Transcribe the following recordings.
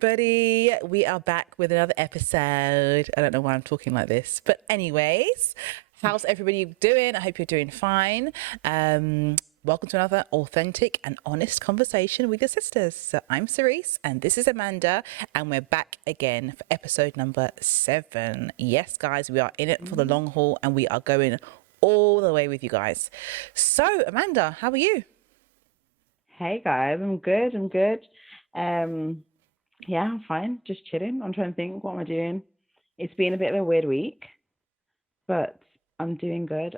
everybody. We are back with another episode. I don't know why I'm talking like this, but anyways, how's everybody doing? I hope you're doing fine. Welcome to another authentic and honest conversation with your sisters. So I'm Cerise and this is Amanda, and we're back again for episode number 7. Yes, guys, we are in it for the long haul and we are going all the way with you guys. So Amanda, how are you? Hey guys, I'm good. Yeah, I'm fine. Just chilling. I'm trying to think, what am I doing? It's been a bit of a weird week, but I'm doing good.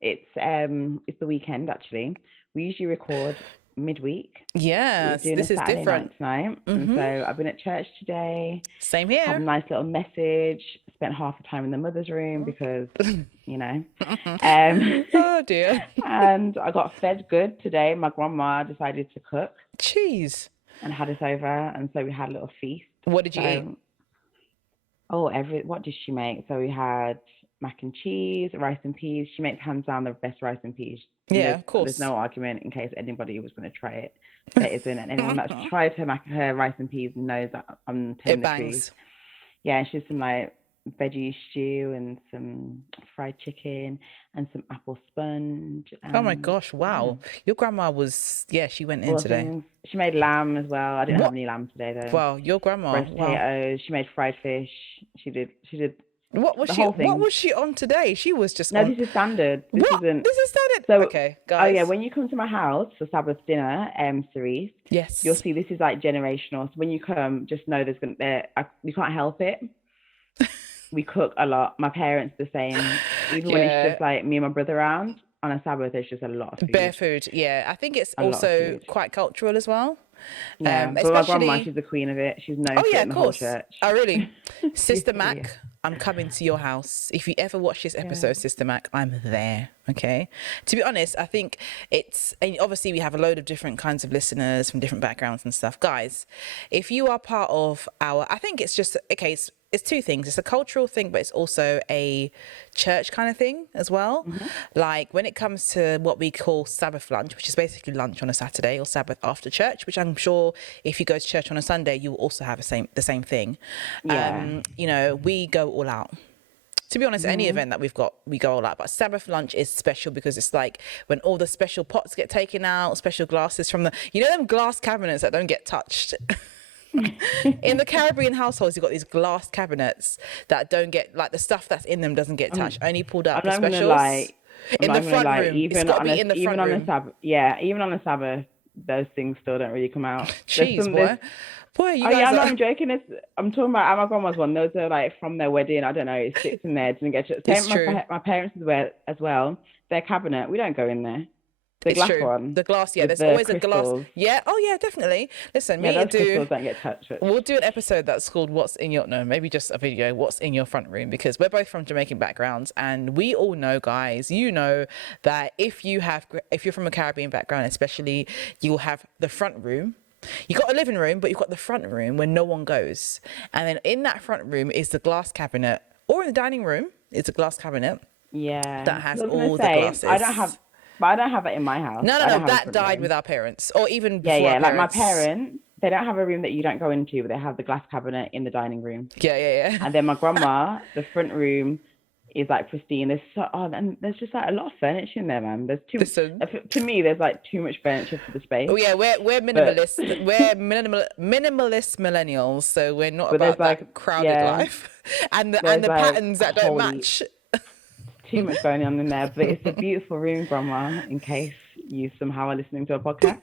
It's the weekend actually. We usually record midweek. Yeah, We're doing this a is Saturday different. night tonight. And so I've been at church today. Same Had a here. nice little message. Spent half the time in the mother's room because, you know. Um, Oh dear. and I got fed good today. My grandma decided to cook Jeez. and had us over, and so we had a little feast. What did you eat? What did she make? So we had mac and cheese, rice and peas. She makes hands down the best rice and peas. Yeah, of course. There's no argument in case anybody was going to try it. There isn't, and anyone that's tried her rice and peas knows that I'm telling It the bangs. truth. Yeah, and she has some like veggie stew and some fried chicken and some apple sponge. Oh my gosh, wow. Your grandma was, she went in today. Things. She made lamb as well. I didn't What? have any lamb today though. Wow, your grandma. Roast Wow. potatoes. She made fried fish. She did What was the she whole thing. What was she on today? She was just No, on. this is standard. This What? isn't. This is standard. So, okay, guys. Oh yeah, when you come to my house for Sabbath dinner, Cerise, Yes. you'll see this is like generational. So when you come, just know we can't help it. We cook a lot. My parents the same. Even when it's just like me and my brother around on a Sabbath, there's just a lot of food. Bare food. Yeah, I think it's A lot of also food. quite cultural as well. Yeah, but my grandma, she's the queen of it. She's known for it in the whole church. Oh, really? Sister Yeah. Mac, I'm coming to your house. If you ever watch this episode, Sister Mac, I'm there. Okay. To be honest, I think and obviously we have a load of different kinds of listeners from different backgrounds and stuff. Guys, if you are part of I think it's just a case. It's two things. It's a cultural thing, but it's also a church kind of thing as well. Like when it comes to what we call Sabbath lunch, which is basically lunch on a Saturday, or Sabbath after church, which I'm sure if you go to church on a Sunday, you will also have the same thing. Yeah. We go all out. To be honest, any event that we've got, we go all out. But Sabbath lunch is special because it's like when all the special pots get taken out, special glasses from them glass cabinets that don't get touched. In the Caribbean households, you've got these glass cabinets that don't get, like, the stuff that's in them doesn't get touched, only pulled out for specials. In the front room. It's got to be in the front room. Even on the Sabbath, those things still don't really come out. Jeez, boy, you guys I'm joking. I'm talking about my grandma's one. Those are like from their wedding. I don't know. It sits in there. Didn't get to. It's true. My parents as well. Their cabinet, we don't go in there. The glass one. The glass, yeah. There's always a glass. Yeah. Oh, yeah, definitely. Listen, those crystals don't get touched. We'll do an episode that's called maybe just a video, What's in Your Front Room, because we're both from Jamaican backgrounds and we all know, guys, that if you're from a Caribbean background, especially, you'll have the front room. You got a living room, but you've got the front room where no one goes. And then in that front room is the glass cabinet, or in the dining room, it's a glass cabinet. Yeah. That has all the glasses. But I don't have it in my house. No, that died with our parents, or even before our parents. Like my parents, they don't have a room that you don't go into, but they have the glass cabinet in the dining room. Yeah. And then my grandma, the front room is like pristine. And there's just like a lot of furniture in there, man. There's too much. To me, there's like too much furniture for the space. Oh yeah, we're minimalist. We're minimalist millennials, so we're not about that crowded life and the patterns that don't match. Too much going on in there, but it's a beautiful room, Grandma, in case you somehow are listening to a podcast.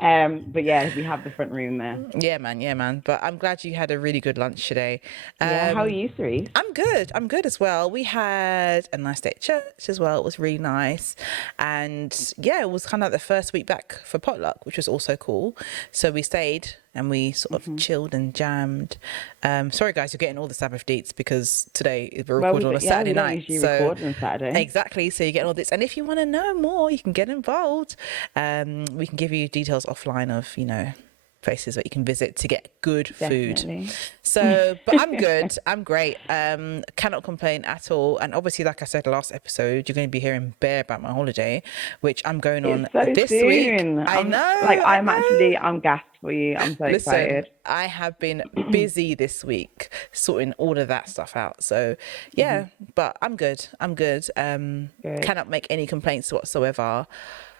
But yeah, we have the front room there. Yeah, man. But I'm glad you had a really good lunch today. How are you, Cerise? I'm good as well. We had a nice day at church as well. It was really nice. And yeah, it was kind of like the first week back for potluck, which was also cool. So we stayed and we sort of chilled and jammed. Sorry guys, you're getting all the Sabbath deets because today we're recording on a Saturday night. We record on Saturday. Exactly, so you're getting all this. And if you want to know more, you can get involved. We can give you details offline of, places that you can visit to get good food. Definitely. So, but I'm good. I'm great. Cannot complain at all. And obviously, like I said last episode, you're going to be hearing bare about my holiday, which I'm going on It's so this week. soon. I know. I'm gassed for you. I'm so Listen, excited. I have been busy this week sorting all of that stuff out. So yeah, but I'm good. I'm good. Good. Cannot make any complaints whatsoever.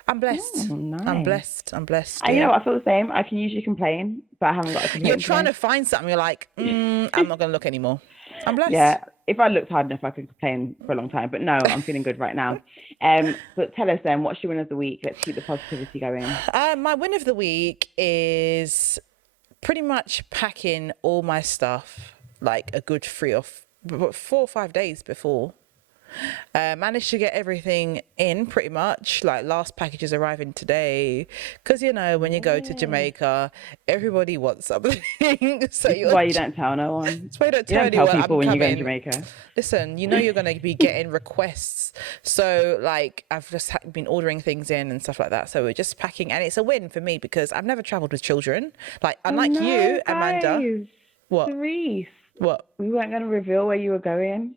I'm blessed. Oh, nice. I'm blessed. I'm blessed. You know what? I feel the same. I can usually complain, but I haven't got a complaint. You're trying to find something. You're like, I'm not going to look anymore. I'm blessed. Yeah. If I looked hard enough, I could complain for a long time. But no, I'm feeling good right now. But tell us then, what's your win of the week? Let's keep the positivity going. My win of the week is pretty much packing all my stuff like a good 4 or 5 days before. Managed to get everything in pretty much, like last package is arriving today, because you know when you go to Jamaica everybody wants something. So That's why you don't tell no one. That's why you don't tell anyone people I'm when coming. you go to Jamaica. Listen, you know you're going to be getting requests, so like I've just been ordering things in and stuff like that, so we're just packing, and it's a win for me because I've never traveled with children, like unlike you, Amanda. Guys. What? Cerise. What? We weren't going to reveal where you were going.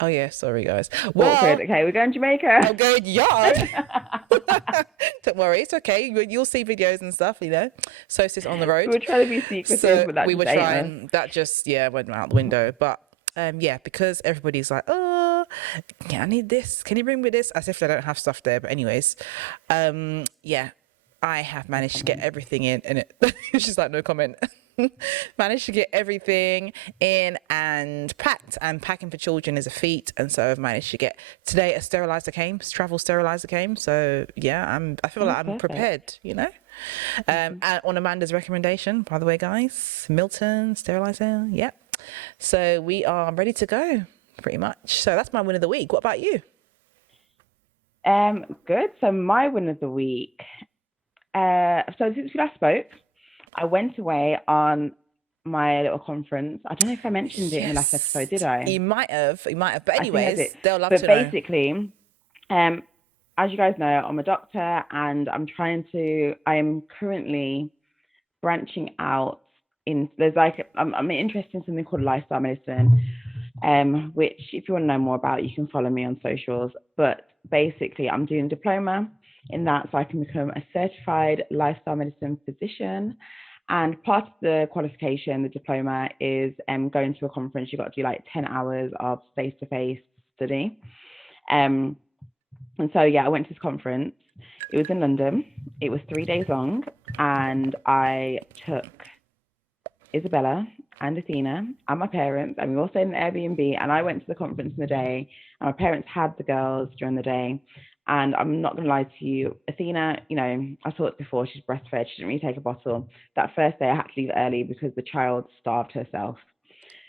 Oh yeah, sorry guys. Awkward. Okay, we're going to Jamaica. I'm going yard. Don't worry, it's okay. You'll see videos and stuff, you know. So Sis on the road. We were trying to be secretive, but that we were just ain't trying. That just went out the window. But yeah, because everybody's like, oh, yeah, I need this. Can you bring me this? As if they don't have stuff there. But anyways, yeah, I have managed to get everything in, and she's like, no comment. Managed to get everything in and packed, and packing for children is a feat, and so I've managed to get today travel sterilizer came, so yeah, I feel like I'm prepared, you know. And on Amanda's recommendation, by the way, guys, Milton sterilizer, yep. So we are ready to go pretty much. So that's my win of the week. What about you? Good. So my win of the week, so since we last spoke, I went away on my little conference. I don't know if I mentioned it in the last episode, did I? You might have. But anyways, they'll love to know. But basically, as you guys know, I'm a doctor, and I am currently branching out I'm interested in something called lifestyle medicine, which if you want to know more about, you can follow me on socials. But basically, I'm doing a diploma in that, so I can become a certified lifestyle medicine physician. And part of the qualification, the diploma, is going to a conference. You've got to do like 10 hours of face-to-face study. And so, yeah, I went to this conference. It was in London. It was 3 days long. And I took Isabella and Athena and my parents, and we all stayed in an Airbnb. And I went to the conference in the day, and my parents had the girls during the day. And I'm not going to lie to you, Athena, you know, I thought before, she's breastfed. She didn't really take a bottle. That first day I had to leave early because the child starved herself.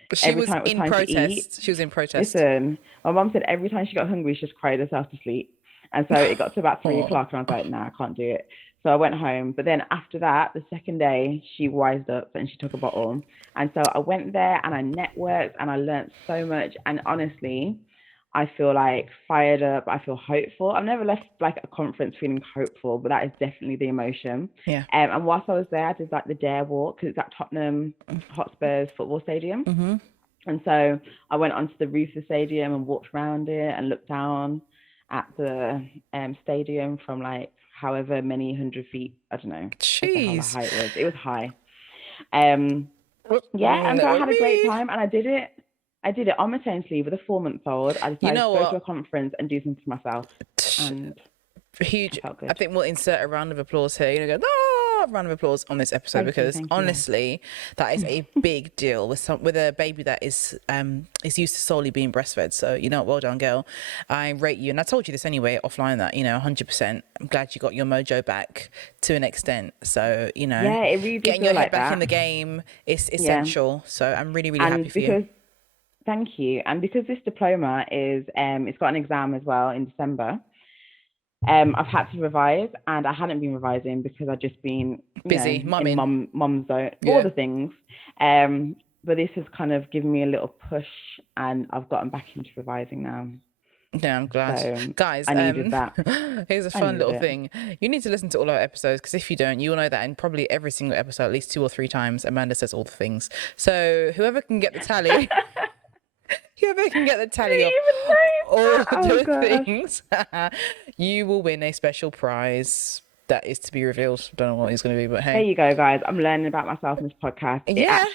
But she was in protest. She was in protest. Listen, my mum said every time she got hungry, she just cried herself to sleep. And so it got to about 3 o'clock, and I was like, nah, I can't do it. So I went home. But then after that, the second day, she wised up and she took a bottle. And so I went there and I networked and I learned so much. And honestly, I feel like fired up. I feel hopeful. I've never left like a conference feeling hopeful, but that is definitely the emotion. Yeah. And whilst I was there, I did like the Dare Walk, because it's at Tottenham Hotspur's football stadium. Mm-hmm. And so I went onto the roof of the stadium and walked around it and looked down at the stadium from like however many 100 feet. I don't know. Jeez. How high it was. It was high. Yeah, and so I had a great time, and I did it on maternity leave with a 4-month-old. I decided to go to a conference and do something for myself. And huge. I think we'll insert a round of applause here. You know, round of applause on this episode, because honestly, that is a big deal with a baby that is used to solely being breastfed. So, you know, well done, girl. I rate you, and I told you this anyway offline, that, you know, 100%. I'm glad you got your mojo back to an extent. So, you know, yeah, it really getting your head back in the game is essential. So I'm really, really happy for you. Thank you. And because this diploma is, it's got an exam as well in December. I've had to revise, and I hadn't been revising because I've just been busy, mum zone, all the things. But this has kind of given me a little push, and I've gotten back into revising now. Yeah, I'm glad. So Guys, I needed that. here's a I fun needed little it. thing. You need to listen to all our episodes, because if you don't, you will know that in probably every single episode, at least 2 or 3 times, Amanda says all the things. So whoever can get the tally, whoever can get the tally of all Oh the gosh. things, you will win a special prize that is to be revealed. Don't know what it's going to be, but There hey. you go, guys. I'm learning about myself in this podcast. Yeah.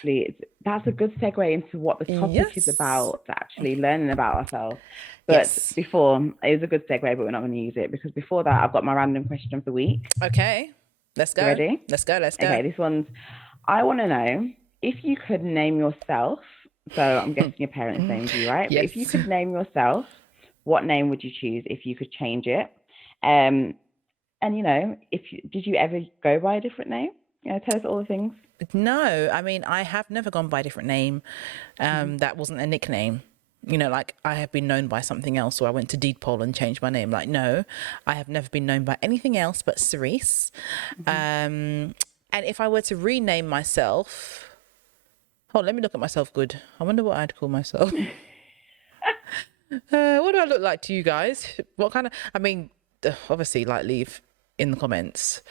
That's a good segue into what the topic is Yes. about, actually learning about ourselves. But Yes. before, it was a good segue, but we're not going to use it, because before that, I've got my random question of the week. Okay. Let's go. You ready? Let's go. Okay, this one's, I want to know, if you could name yourself, so I'm guessing your parents named you, right? Yes. But if you could name yourself, what name would you choose if you could change it? And did you ever go by a different name? Tell us all the things. No, I mean, I have never gone by a different name. That wasn't a nickname. Like I have been known by something else, or I went to Deed Poll and changed my name. Like, no, I have never been known by anything else but Cerise. And if I were to rename myself, let me look at myself good. I wonder what I'd call myself. What do I look like to you guys? What kind of, obviously, like, leave in the comments.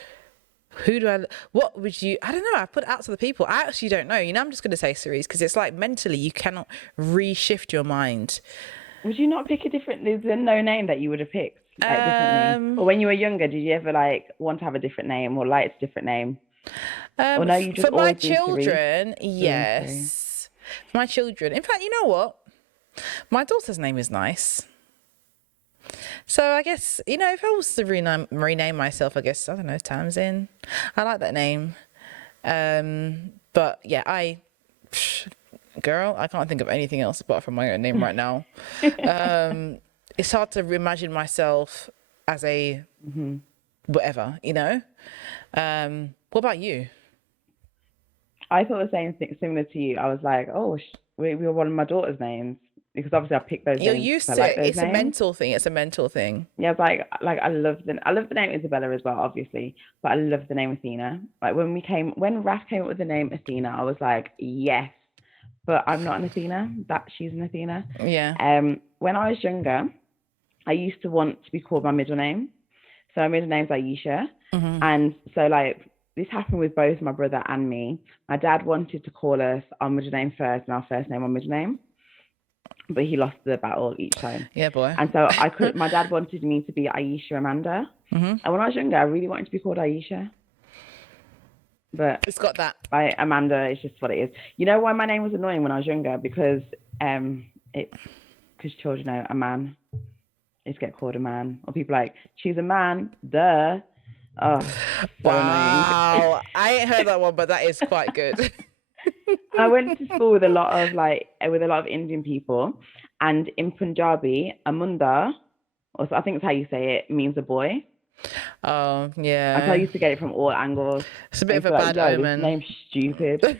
What would you, I don't know, I put it out to the people. I actually don't know. I'm just going to say Cerise, because it's like mentally you cannot reshift your mind. Would you not pick there's no name that you would have picked differently? Or when you were younger, did you ever want to have a different name, or it's a different name? Or no, you just for my always been children, Cerise? yes. For my children. In fact, you know what? My daughter's name is nice. So I guess, if I was to rename myself, I guess, I don't know, Tamsin. I like that name. But yeah, girl, I can't think of anything else apart from my own name right now. It's hard to imagine myself as a whatever, What about you? I thought the same thing, similar to you. I was like, we were one of my daughter's names. Because obviously I picked those You're names. used to like it. It's names. a mental thing. It's a mental thing. Yeah, I love the name Isabella as well, obviously. But I love the name Athena. Like when Raph came up with the name Athena, I was like, yes. But I'm not an Athena. She's an Athena. Yeah. When I was younger, I used to want to be called my middle name. So my middle name's Aisha. And so this happened with both my brother and me. My dad wanted to call us our middle name first and our first name our middle name. But he lost the battle each time. Yeah, boy. And so my dad wanted me to be Aisha Amanda. And when I was younger, I really wanted to be called Aisha. But it's got that. Amanda is just what it is. You know why my name was annoying when I was younger? Because children know a man is get called a man. Or people she's a man, duh. Oh, so wow. I ain't heard that one, but that is quite good. I went to school with a lot of Indian people, and in Punjabi, Amunda, I think it's how you say it, means a boy. Oh yeah. I used to get it from all angles. It's a bit of a bad omen. This name's stupid.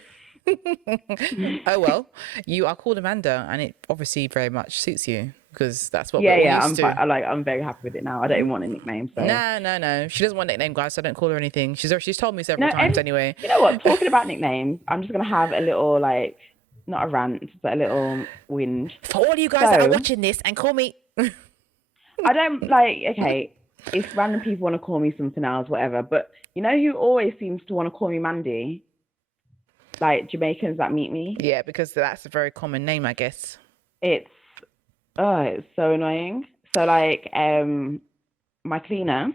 Oh well, you are called Amanda, and it obviously very much suits you, because that's what we're all used to. I'm very happy with it now. I don't even want a nickname. So. No. She doesn't want a nickname, guys, so I don't call her anything. She's told me several times anyway. You know what? Talking about nicknames, I'm just going to have a little, not a rant, but a little whinge. For all you guys that are watching this and call me... I don't, okay, if random people want to call me something else, whatever, but you know who always seems to want to call me Mandy? Jamaicans that meet me. Yeah, because that's a very common name, I guess. It's so annoying. So my cleaner,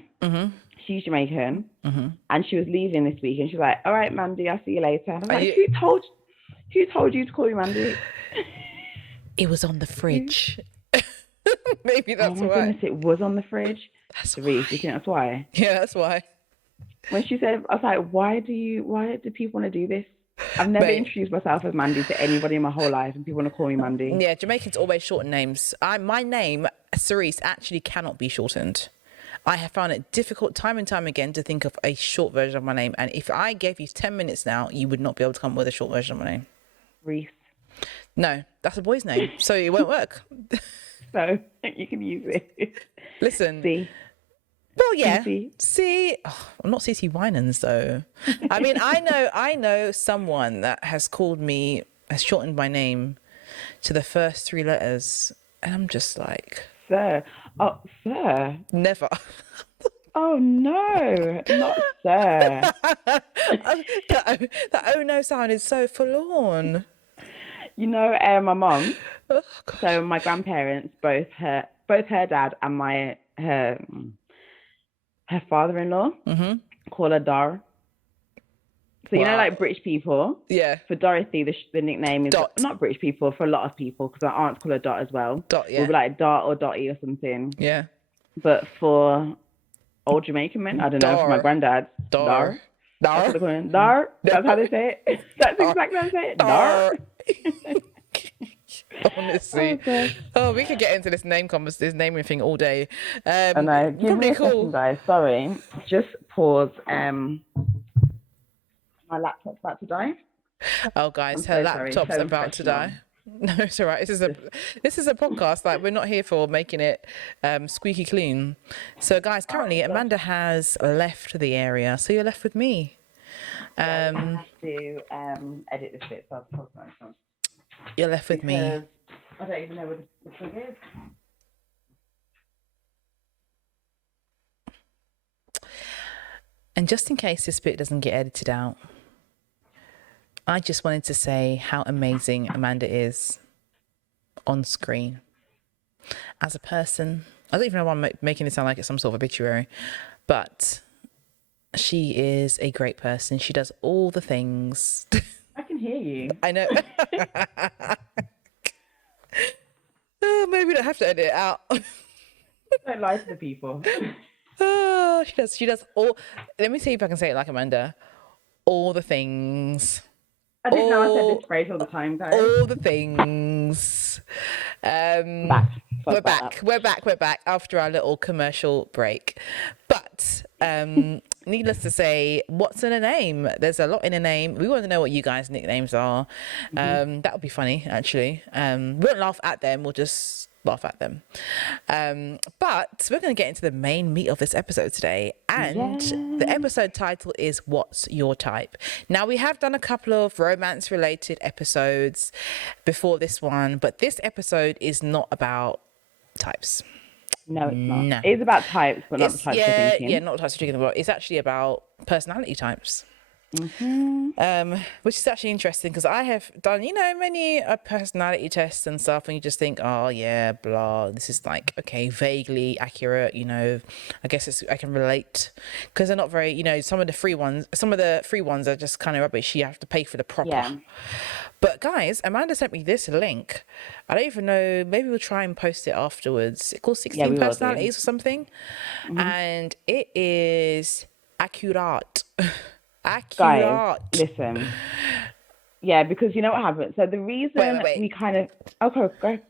she's Jamaican, and she was leaving this week, and she's like, "All right, Mandy, I'll see you later." And I'm like, who told you to call me Mandy? It was on the fridge. Maybe that's why. Goodness, it was on the fridge. That's why. You think that's why? Yeah, that's why. When she said, I was like, why do people want to do this? I've never introduced myself as Mandy to anybody in my whole life, and people want to call me Mandy. Yeah, Jamaicans always shorten names. My name, Cerise, actually cannot be shortened. I have found it difficult time and time again to think of a short version of my name. And if I gave you 10 minutes now, you would not be able to come up with a short version of my name. Reese. No, that's a boy's name, so it won't work. So you can use it. Listen. C. Well, yeah. See, I'm not CC Winans though. I mean, I know someone that has shortened my name to the first 3 letters, and I'm just like, Sir. Oh, sir. Never. Oh no, not sir. That oh no sound is so forlorn. You know, my mom. Oh gosh. So my grandparents, both her dad and her father-in-law, call her Dar. So you know, Wow. like British people. Yeah. For Dorothy, the nickname is Dot. not British people. For a lot of people, because our aunts call her Dot as well. Dot. Yeah. We'll be like Dot or Dotty or something. Yeah. But for old Jamaican men, I don't know. For my Dar. granddad, Dar. That's what they call him. Dar. That's how they say it. That's exactly how they say it. Dar. Honestly, we could get into this naming thing all day. I know. Give me a second, guys. Sorry. Just pause. My laptop's about to die. Oh, guys, her laptop's about to die. No, it's all right. This is a podcast. Like, we're not here for making it squeaky clean. So, guys, currently Amanda has left the area, so you're left with me. I have to edit this bit, so I'll pause my phone. You're left with me. I don't even know where the plug is. And just in case this bit doesn't get edited out, I just wanted to say how amazing Amanda is on screen. As a person, I don't even know why I'm making it sound like it's some sort of obituary, but she is a great person. She does all the things. I can hear you. I know. Oh, maybe we don't have to edit it out. Don't lie to the people. Oh, she does all. Let me see if I can say it like Amanda. All the things. I didn't know I said this phrase all the time, guys. All the things. We're back after our little commercial break. But needless to say, what's in a name? There's a lot in a name. We want to know what you guys' nicknames are. That would be funny, actually. We won't laugh at them. We'll just laugh at them. But we're going to get into the main meat of this episode today. And the episode title is What's Your Type? Now, we have done a couple of romance-related episodes before this one, but this episode is not about types. No, it's not. No. It is about types, but not the types you're thinking. Yeah, not the types you're thinking about. It's actually about personality types. Which is actually interesting because I have done, many personality tests and stuff, and you just think, oh yeah, blah, this is like, okay, vaguely accurate, I guess I can relate, because they're not very, some of the free ones are just kind of rubbish. You have to pay for the proper. Yeah. But guys, Amanda sent me this link. I don't even know, maybe we'll try and post it afterwards. It's called 16 Personalities or something. And it is accurate. Guys, listen. Yeah, because you know what happened. So the reason we kind of go ahead.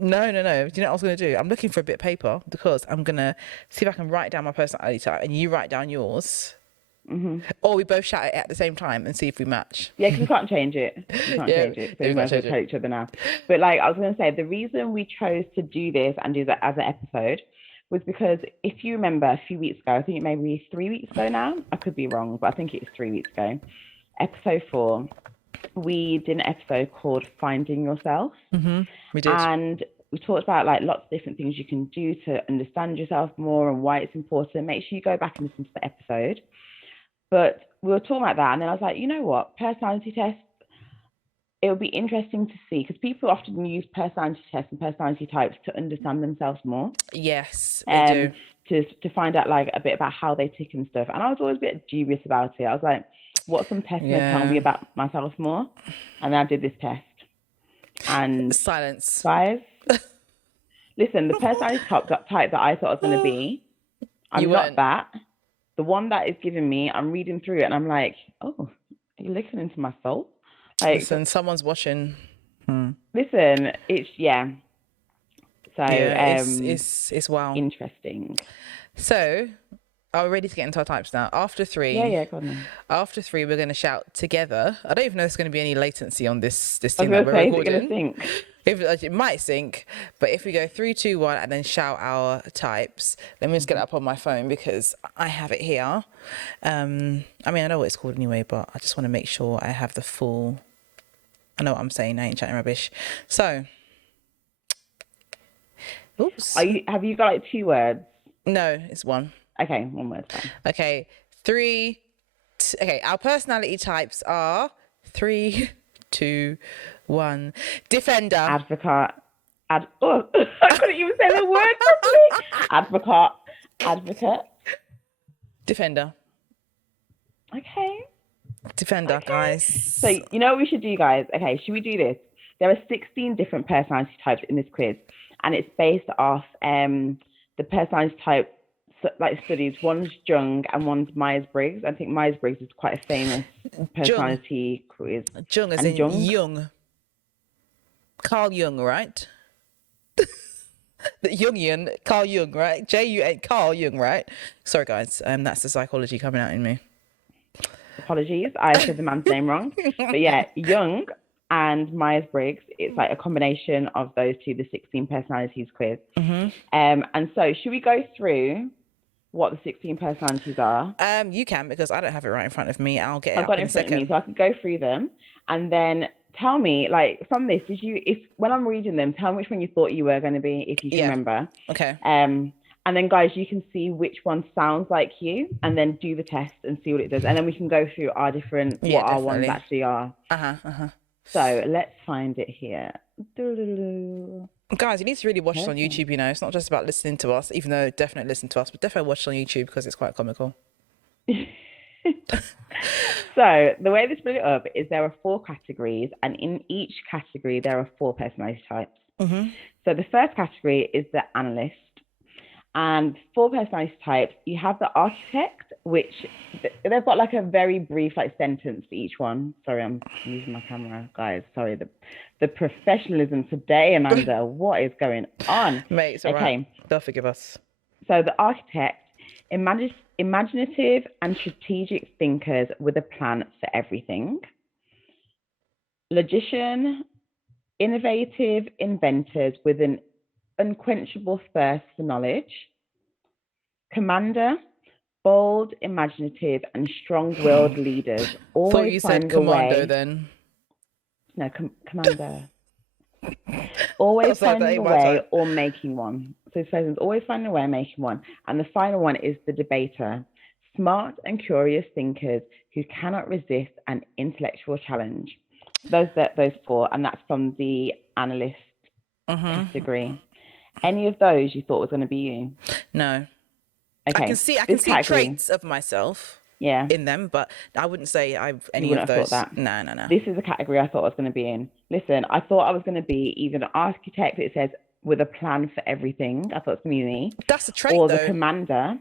No. Do you know what I was going to do? I'm looking for a bit of paper because I'm going to see if I can write down my personality type and you write down yours. Or we both shout it at the same time and see if we match. Yeah, because we can't change it. We can't change it. So we might as well tell each other now. But I was going to say, the reason we chose to do this and do that as an episode was because if you remember a few weeks ago, I think maybe 3 weeks ago now, I could be wrong, but I think it's 3 weeks ago, episode 4, we did an episode called Finding Yourself. We did. And we talked about lots of different things you can do to understand yourself more and why it's important. Make sure you go back and listen to the episode. But we were talking about that, and then I was like, you know what, personality tests, it would be interesting to see, because people often use personality tests and personality types to understand themselves more. Yes, they do. To find out a bit about how they tick and stuff. And I was always a bit dubious about it. I was like, what's some tests going to tell me about myself more? And then I did this test. And silence. Guys, listen, the personality type that I thought I was going to be, I'm not that. The one that is giving me, I'm reading through it and I'm like, oh, are you listening to my soul? Listen, someone's watching. Listen, it's So it's wow. Interesting. So, are we ready to get into our types now? After 3. Yeah, go on. After 3, we're going to shout together. I don't even know if there's going to be any latency on this thing that we're Is recording. it going to sync? It might sync, but if we go 3, 2, 1 and then shout our types, let me just get it up on my phone because I have it here. I mean, I know what it's called anyway, but I just want to make sure I have the full. I know what I'm saying. I ain't chatting rubbish. So, Oops. Have you got like 2 words? No, it's one. Okay, 1 word. Fine. Okay, okay, our personality types are 3, 2, 1. Defender. Advocate. I couldn't even say the word properly. Advocate. Defender. Okay. Defender, guys. So you know what we should do, guys? Okay, should we do this? There are 16 different personality types in this quiz, and it's based off the personality type studies. One's Jung and one's Myers-Briggs. I think Myers-Briggs is quite a famous personality quiz. Jung as in Jung. Carl Jung, right? The Jungian, Carl Jung, right? Jung, Carl Jung, right? Sorry, guys. That's the psychology coming out in me. Apologies, I said the man's name wrong. But yeah, Jung and Myers-Briggs, it's like a combination of those two, the 16 personalities quiz. Mm-hmm. And so should we go through what the 16 personalities are? You can, because I don't have it right in front of me. I'll get it I've got it in front of me, so I could go through them. And then tell me, like, from this, when I'm reading them, tell me which one you thought you were going to be, if you can remember. Okay. And then, guys, you can see which one sounds like you, and then do the test and see what it does. And then we can go through our different, what our ones actually are. So let's find it here. Guys, you need to really watch it on YouTube, you know. It's not just about listening to us, even though definitely listen to us, but definitely watch it on YouTube because it's quite comical. So the way they split it up is there are 4 categories, and in each category there are 4 personality types. Mm-hmm. So the first category is the analyst, and 4 personality types. You have the architect, which they've got like a very brief like sentence for each one. Sorry, I'm using my camera, guys. Sorry, the professionalism today, Amanda. What is going on? Mate, it's all right. They'll forgive us. So the architect, imaginative and strategic thinkers with a plan for everything. Logician, innovative inventors with an unquenchable thirst for knowledge. Commander, bold, imaginative and strong-willed leaders. Always thought you said commando then. No, commander. Always finding a way or making one. So this person's always finding a way of making one. And the final one is the debater. Smart and curious thinkers who cannot resist an intellectual challenge. Those 4, and that's from the analyst category. Any of those you thought was going to be you? No. Okay. I can see traits of myself in them, but I wouldn't say I've any of those. No. This is a category I thought I was going to be in. Listen, I thought I was going to be either an architect, it says, with a plan for everything. I thought it's going to be me. That's a trait, or though. The commander.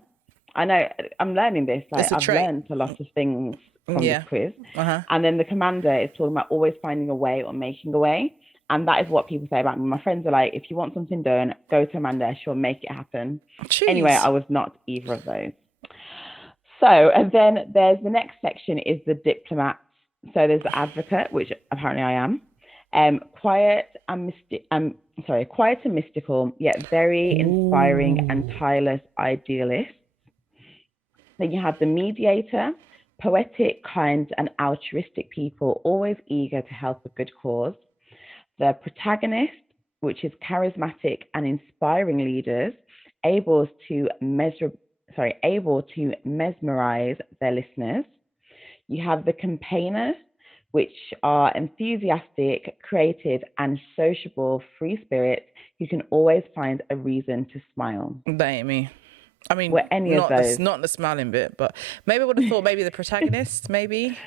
I know, I'm learning this. Like, I've learned a lot of things from this quiz. And then the commander is talking about always finding a way or making a way. And that is what people say about me. My friends are like, if you want something done, go to Amanda. She'll make it happen. Jeez. Anyway, I was not either of those. So, and then there's the next section is the diplomat. So there's the advocate, which apparently I am. Quiet and mystical, yet very inspiring and tireless idealist. Then you have the mediator, poetic, kind, and altruistic people, always eager to help a good cause. The protagonist, which is charismatic and inspiring leaders, able to mesmerize their listeners. You have the campaigner, which are enthusiastic, creative, and sociable free spirits who can always find a reason to smile. That ain't me. I mean, not the smiling bit, but maybe I would have thought maybe the protagonist, maybe.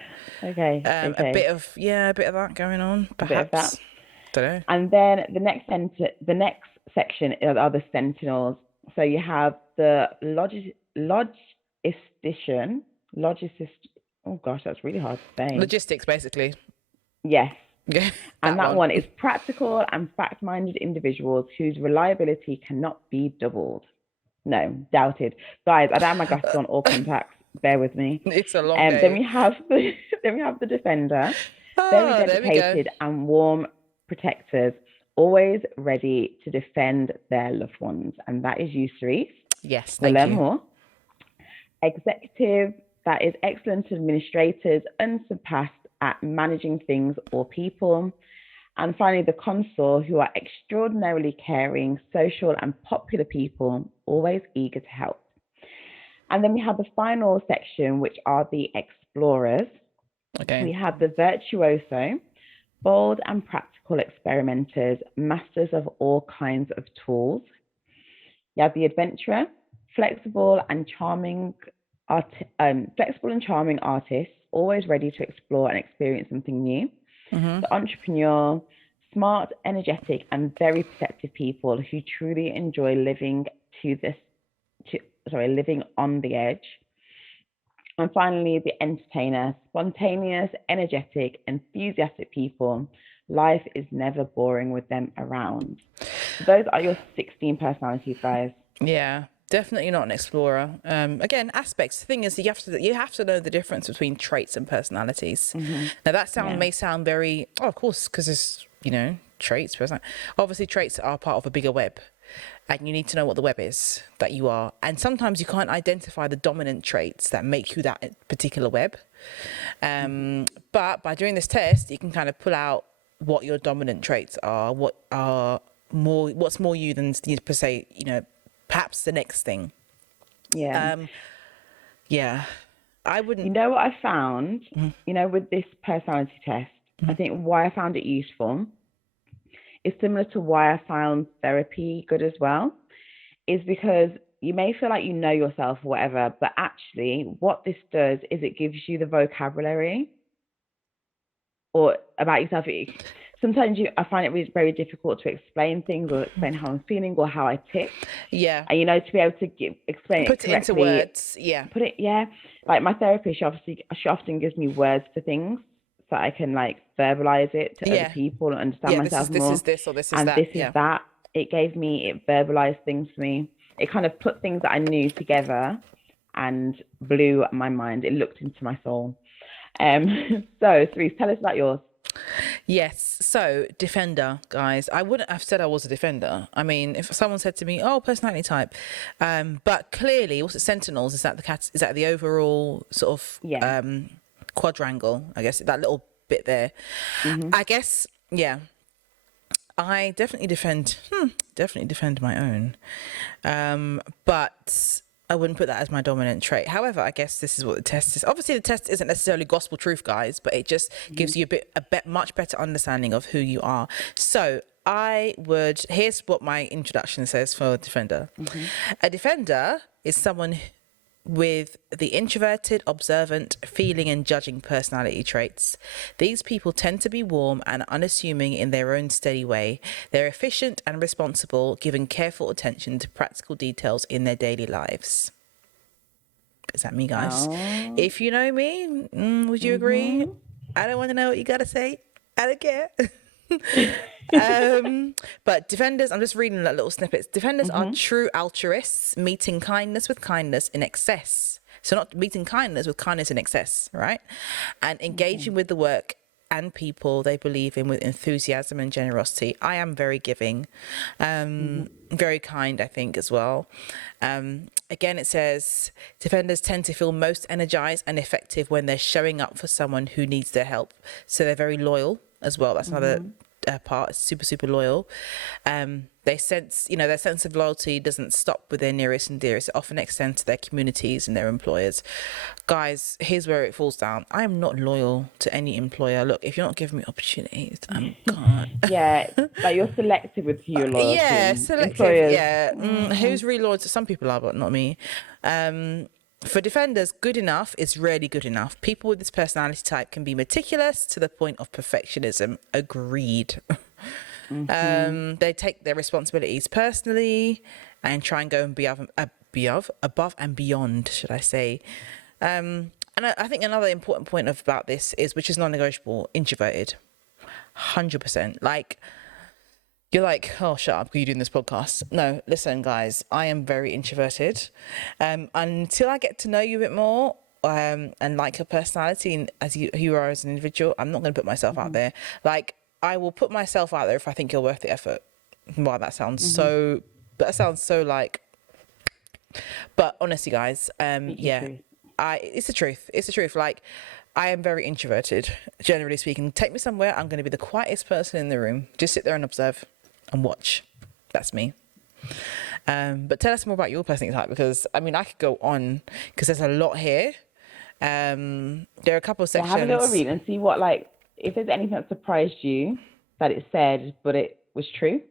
Okay. A bit of that going on, perhaps. Don't know. And then the next section are the sentinels. So you have the logistician. Oh gosh, that's really hard to say. Logistics, basically. Yes. Yeah. And that one is practical and fact-minded individuals whose reliability cannot be doubled. No, doubted. Guys, I don't have my glasses on or contacts. Bear with me. It's a long day. Then we have the defender. Very dedicated and warm protectors, always ready to defend their loved ones. And that is you, Cerise. Yes, thank you. We'll learn more. Executive, that is excellent administrators, unsurpassed at managing things or people. And finally, the consul, who are extraordinarily caring, social, and popular people, always eager to help. And then we have the final section, which are the explorers. Okay. We have the virtuoso, bold and practical experimenters, masters of all kinds of tools. You have the adventurer, flexible and charming artists, always ready to explore and experience something new. Mm-hmm. The entrepreneur, smart, energetic, and very perceptive people who truly enjoy living living on the edge. And finally, the entertainer, spontaneous, energetic, enthusiastic people. Life is never boring with them around. So those are your 16 personalities, guys. Yeah, definitely not an explorer. Again, aspects. The thing is, you have to know the difference between traits and personalities. Mm-hmm. Now that may sound very, of course, because it's traits. Obviously, traits are part of a bigger web, and you need to know what the web is that you are. And sometimes you can't identify the dominant traits that make you that particular web. But by doing this test, you can kind of pull out what your dominant traits are, what's more you than per se, perhaps the next thing. Yeah. Yeah. I wouldn't. You know what I found? With this personality test, I think why I found it useful is similar to why I found therapy good as well, is because you may feel like you know yourself or whatever, but actually what this does is it gives you the vocabulary or about yourself. Sometimes I find it really very difficult to explain things or explain how I'm feeling or how I tick. Yeah. And to be able to explain put it correctly. Into words. Yeah. Like my therapist, she often gives me words for things so I can verbalize it to other people and understand myself more. This is this or this is and that. This is that. It verbalized things for me. It kind of put things that I knew together and blew my mind. It looked into my soul. So, Cerise, tell us about yours. Yes. So, defender, guys. I wouldn't have said I was a defender. I mean, if someone said to me, "Oh, personality type," but clearly, what's it? Sentinels? Is that the overall sort of quadrangle? I guess that little bit there. Mm-hmm. I guess, yeah. I definitely defend my own, but I wouldn't put that as my dominant trait. However, I guess this is what the test is. Obviously, the test isn't necessarily gospel truth, guys, but it just gives you much better understanding of who you are. So here's what my introduction says for a defender. Mm-hmm. A defender is someone with the introverted, observant, feeling and judging personality traits. These people tend to be warm and unassuming in their own steady way. They're efficient and responsible, giving careful attention to practical details in their daily lives. Is that me, guys? Oh. If you know me, would you agree? I don't want to know what you got to say. I don't care. But defenders, I'm just reading little snippets. Defenders are true altruists, meeting kindness with kindness in excess. So not meeting kindness with kindness in excess, right? And engaging with the work and people they believe in with enthusiasm and generosity. I am very giving, very kind, I think, as well. Again, it says defenders tend to feel most energized and effective when they're showing up for someone who needs their help. So they're very loyal as well. That's another part. Super, super loyal. They sense, their sense of loyalty doesn't stop with their nearest and dearest. It often extends to their communities and their employers. Guys, here's where it falls down. I am not loyal to any employer. Look, if you're not giving me opportunities, I can't. Yeah, like you're selective with who you're loyal to. Yeah, selective. Employers. Yeah, who's really loyal to? Some people are, but not me. For defenders, good enough is rarely good enough. People with this personality type can be meticulous to the point of perfectionism. Agreed. They take their responsibilities personally and try and go above and beyond, should I say. And I think another important point about this is, which is non-negotiable, introverted. 100%. Like, you're like, oh, shut up, are you doing this podcast? No, listen, guys, I am very introverted. Until I get to know you a bit more and like your personality and who you are as an individual, I'm not going to put myself out there. Like, I will put myself out there if I think you're worth the effort. Wow, that sounds so like, but honestly, guys, it's the truth. It's the truth. Like, I am very introverted, generally speaking. Take me somewhere, I'm going to be the quietest person in the room. Just sit there and observe and watch. That's me. But tell us more about your personality type, because I mean, I could go on because there's a lot here. There are a couple of sections. Have a little read and see what, like, if there's anything that surprised you that it said, but it was true.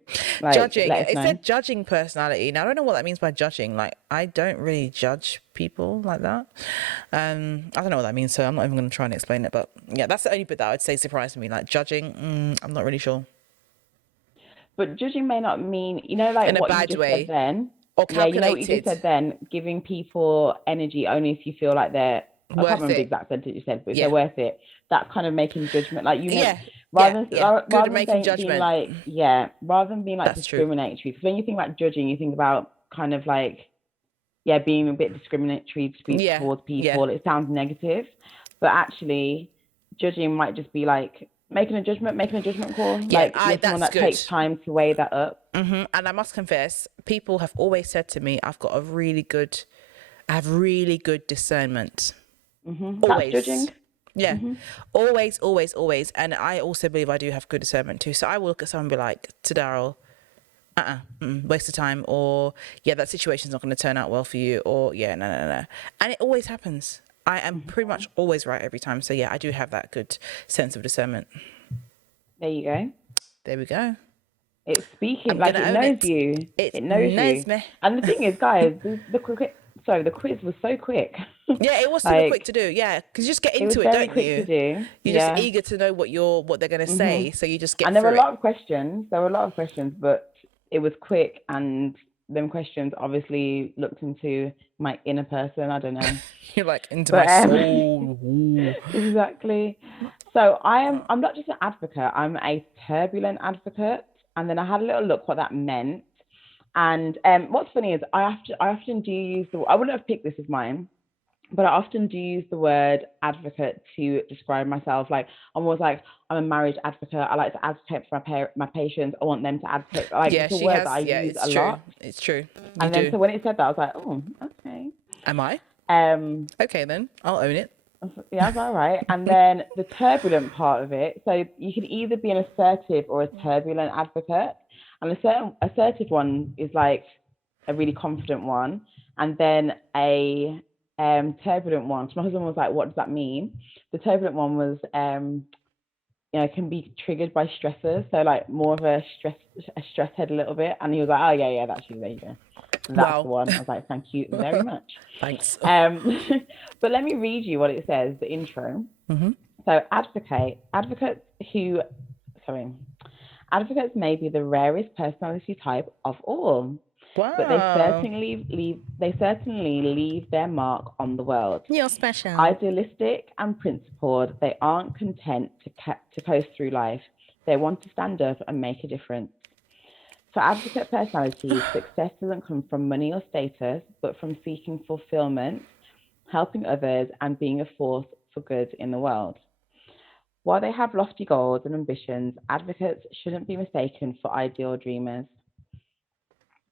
Like, judging. let us It know. said judging personality. Now I don't know what that means by judging. Like, I don't really judge people like that. I don't know what that means, so I'm not even going to try and explain it. But yeah, that's the only bit that I would say surprised me. Like judging, I'm not really sure. But judging may not mean, you know, like In a what you bad just way. said then. Or Yeah, you know what you calculated. just said then, giving people energy only if you feel like they're, I can't Worth remember the it. exact sentence you said, but if Yeah. they're worth it, that's kind of making judgment. Like you Yeah. make, rather Good at than making being judgment. like, rather than being like That's true. discriminatory. Because when you think about judging, you think about kind of like, being a bit discriminatory towards people. It sounds negative, but actually judging might just be like making a judgment call. Yeah, like you're someone that takes time to weigh that up. And I must confess, people have always said to me, I have really good discernment. Always. That's judging. Yeah, always. And I also believe I do have good discernment too. So I will look at someone and be like, to Daryl, waste of time, or yeah, that situation's not going to turn out well for you, or yeah, no. And it always happens. I am pretty much always right every time. So yeah, I do have that good sense of discernment. There you go. There we go. It's speaking, like it knows you. It knows you. Me. And the thing is, guys, the quiz was so quick. Yeah, it was super quick to do. Yeah, because you just get into it, don't you? To do. You're just eager to know what they're going to say, so you just get. And there were a lot of questions. But it was quick, and them questions obviously looked into my inner person. I don't know. You're like into my soul. Exactly. So I'm not just an advocate. I'm a turbulent advocate. And then I had a little look what that meant. And what's funny is I often do use I wouldn't have picked this as mine, but I often do use the word advocate to describe myself. Like I'm always like, I'm a marriage advocate. I like to advocate for my patients. I want them to advocate. Like it's a word that I use a lot. It's true. And then so when it said that, I was like, oh, okay. Am I? Okay, then I'll own it. Yeah, that's all right. And then the turbulent part of it. So you can either be an assertive or a turbulent advocate. And a assertive one is like a really confident one. And then a turbulent one. So my husband was like, what does that mean? The turbulent one was, can be triggered by stressors. So like more of a stress head a little bit. And he was like, oh, yeah, that's you. There you go. That's the one. I was like, thank you very much. Thanks. But let me read you what it says, the intro. So advocates may be the rarest personality type of all. Wow. But they certainly leave their mark on the world. You're special. Idealistic and principled, they aren't content to coast through life. They want to stand up and make a difference. For advocate personalities, success doesn't come from money or status, but from seeking fulfillment, helping others, and being a force for good in the world. While they have lofty goals and ambitions, advocates shouldn't be mistaken for ideal dreamers.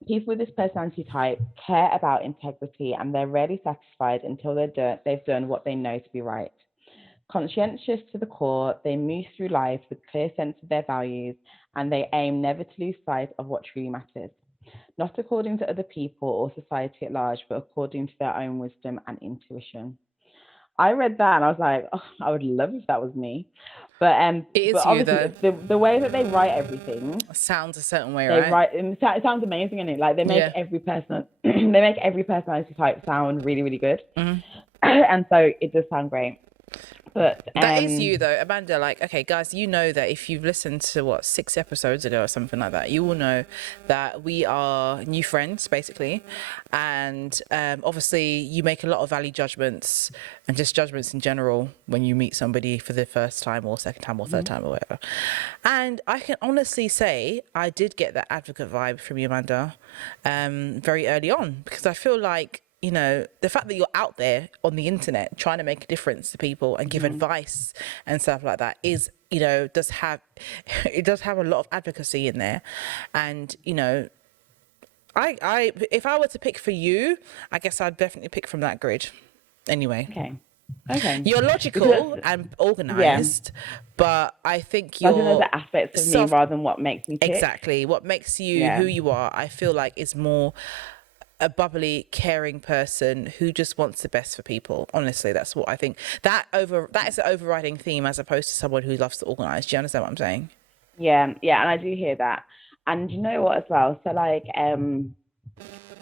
People with this personality type care about integrity, and they're rarely satisfied until they've done what they know to be right. Conscientious to the core, they move through life with a clear sense of their values, and they aim never to lose sight of what truly matters, not according to other people or society at large, but according to their own wisdom and intuition. I read that and I was like, oh, I would love if that was me. But it is but obviously the way that they write everything sounds a certain way, right? It sounds amazing, isn't it? Like they make every personality type sound really, really good. And so it does sound great. But that is you though, Amanda. Like, okay, guys, you know that if you've listened to 6 episodes ago or something like that, you will know that we are new friends basically, and obviously you make a lot of value judgments and just judgments in general when you meet somebody for the first time or second time or third time or whatever. And I can honestly say I did get that advocate vibe from you, Amanda, very early on, because I feel like, you know, the fact that you're out there on the internet trying to make a difference to people and give advice and stuff like that is, you know, does have a lot of advocacy in there. And, you know, I if I were to pick for you, I guess I'd definitely pick from that grid. Anyway. Okay. Okay. You're logical and organized, but I think I think there's you're the aspects of me rather than what makes me tick. Exactly. What makes you who you are, I feel like, is more a bubbly, caring person who just wants the best for people. Honestly, that's what I think. That is the overriding theme, as opposed to someone who loves to organize. Do you understand what I'm saying? Yeah, and I do hear that. And you know what as well? So like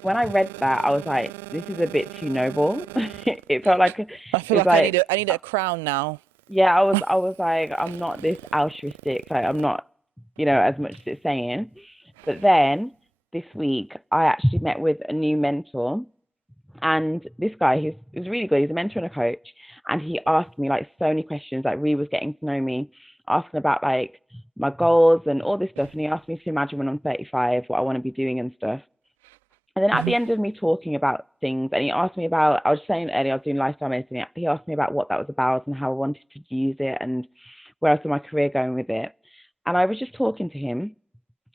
when I read that, I was like, this is a bit too noble. It felt like I feel like I need a crown now. Yeah, I was like, I'm not this altruistic, like I'm not, as much as it's saying. But then this week I actually met with a new mentor, and this guy, he's really good. He's a mentor and a coach, and he asked me like so many questions. Like, really was getting to know me, asking about like my goals and all this stuff. And he asked me to imagine when I'm 35 what I want to be doing and stuff. And then at the end of me talking about things, and he asked me about, I was saying earlier, I was doing lifestyle medicine. He asked me about what that was about and how I wanted to use it and where I saw my career going with it. And I was just talking to him.